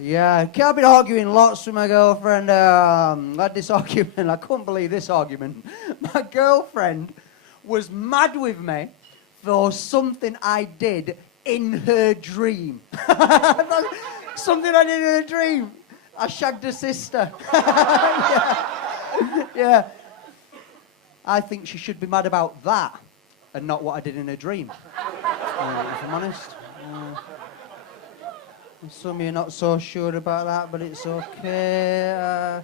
Yeah, I've been arguing lots with my girlfriend. I had this argument. I couldn't believe this argument. My girlfriend was mad with me for something I did in her dream. Something I did in her dream. I shagged her sister. Yeah. I think she should be mad about that and not what I did in her dream. If I'm honest. Some of you are not so sure about that, but it's okay.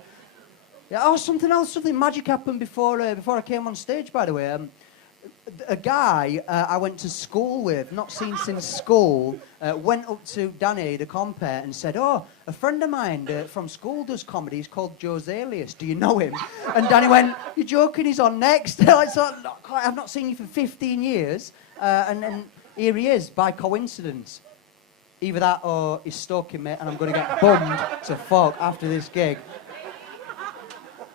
Something magic happened before I came on stage, by the way. A guy I went to school with, not seen since school, went up to Danny, the compere, and said, "Oh, a friend of mine from school does comedy. He's called Zalius. Do you know him?" And Danny went, "You're joking, he's on next." I've not seen you for 15 years, and here he is, by coincidence. Either that or he's stalking me and I'm going to get bummed to fuck after this gig.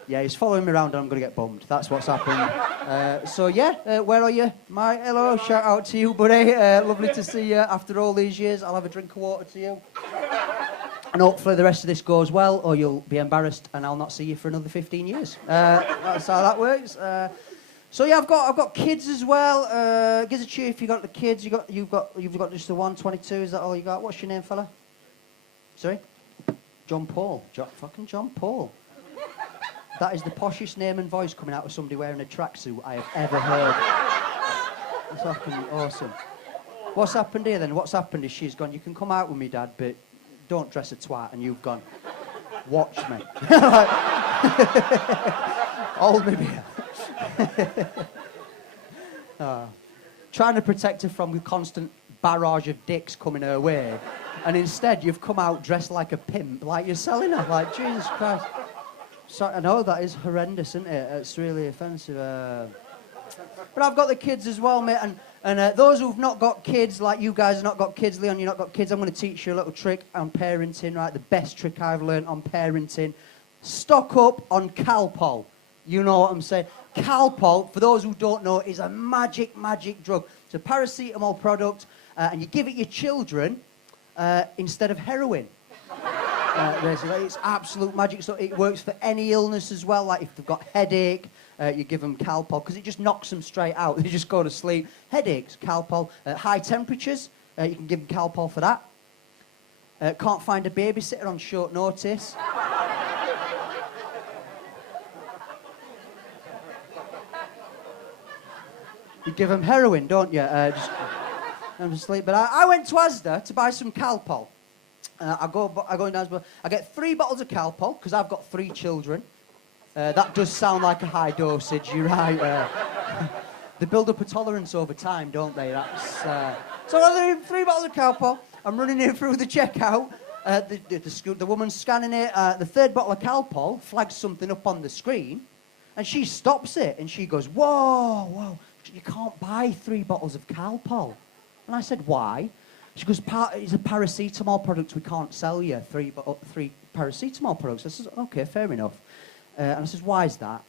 Yeah, he's following me around and I'm going to get bummed. That's what's happened. Where are you? Hello, shout out to you, buddy. Lovely to see you after all these years. I'll have a drink of water to you. And hopefully the rest of this goes well or you'll be embarrassed and I'll not see you for another 15 years. That's how that works. I've got kids as well. Give us a cheer if you got the kids. You've got just the 122. Is that all you got? What's your name, fella? Sorry, John Paul. Fucking John Paul. That is the poshest name and voice coming out of somebody wearing a tracksuit I have ever heard. That's fucking awesome. What's happened here then? What's happened is she's gone, "You can come out with me, Dad, but don't dress a twat," and you've gone, "Watch me." Hold me beer. Trying to protect her from the constant barrage of dicks coming her way, and instead you've come out dressed like a pimp, like you're selling her. Like, Jesus Christ. Sorry, I know that is horrendous, isn't it? It's really offensive. But I've got the kids as well, mate, and those who've not got kids, like you guys have not got kids, Leon, you've not got kids, I'm going to teach you a little trick on parenting, right? The best trick I've learned on parenting. Stock up on Calpol. You know what I'm saying? Calpol, for those who don't know, is a magic drug. It's a paracetamol product, and you give it your children instead of heroin. Basically, it's absolute magic. So it works for any illness as well. Like if they've got headache, you give them Calpol because it just knocks them straight out. They just go to sleep. Headaches, Calpol. High temperatures, you can give them Calpol for that. Can't find a babysitter on short notice. You give them heroin, don't you? Just sleep. But I went to Asda to buy some Calpol. I go in Asda. I get 3 bottles of Calpol because I've got 3 children. That does sound like a high dosage. You're right. They build up a tolerance over time, don't they? So I got 3 bottles of Calpol. I'm running in through the checkout. The woman's scanning it. The 3rd bottle of Calpol flags something up on the screen, and she stops it and she goes, "Whoa. You can't buy 3 bottles of Calpol." And I said, "Why?" She goes, "It's a paracetamol product. We can't sell you 3 paracetamol products." I said, "Okay, fair enough." And I said, "Why is that?"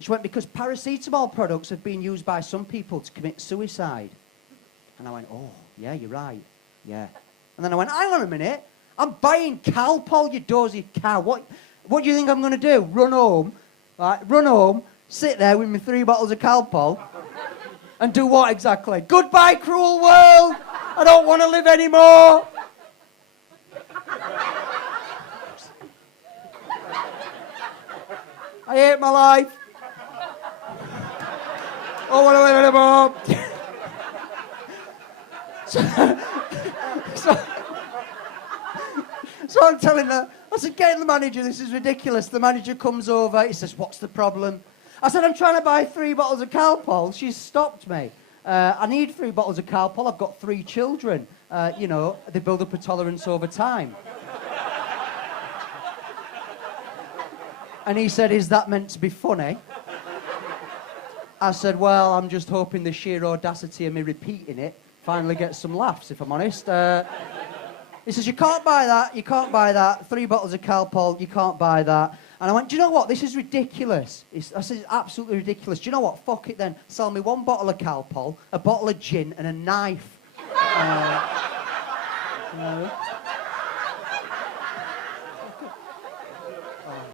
She went, "Because paracetamol products have been used by some people to commit suicide." And I went, "Oh, yeah, you're right. Yeah." And then I went, "Hang on a minute. I'm buying Calpol, you dozy cow. What do you think I'm going to do? Run home, sit there with my 3 bottles of Calpol, and do what exactly? Goodbye, cruel world! I don't want to live anymore!" I hate my life. I don't want to live anymore. So I'm telling her, I said, "Get the manager, this is ridiculous." The manager comes over, he says, "What's the problem?" I said, "I'm trying to buy 3 bottles of Calpol." She's stopped me. I need 3 bottles of Calpol. I've got 3 children. They build up a tolerance over time. And he said, "Is that meant to be funny?" I said, "Well, I'm just hoping the sheer audacity of me repeating it finally gets some laughs, if I'm honest." He says, "You can't buy that. You can't buy that. 3 bottles of Calpol. You can't buy that." And I went, "Do you know what? This is ridiculous." I said, "It's absolutely ridiculous. Do you know what? Fuck it then. Sell me 1 bottle of Calpol, a bottle of gin, and a knife."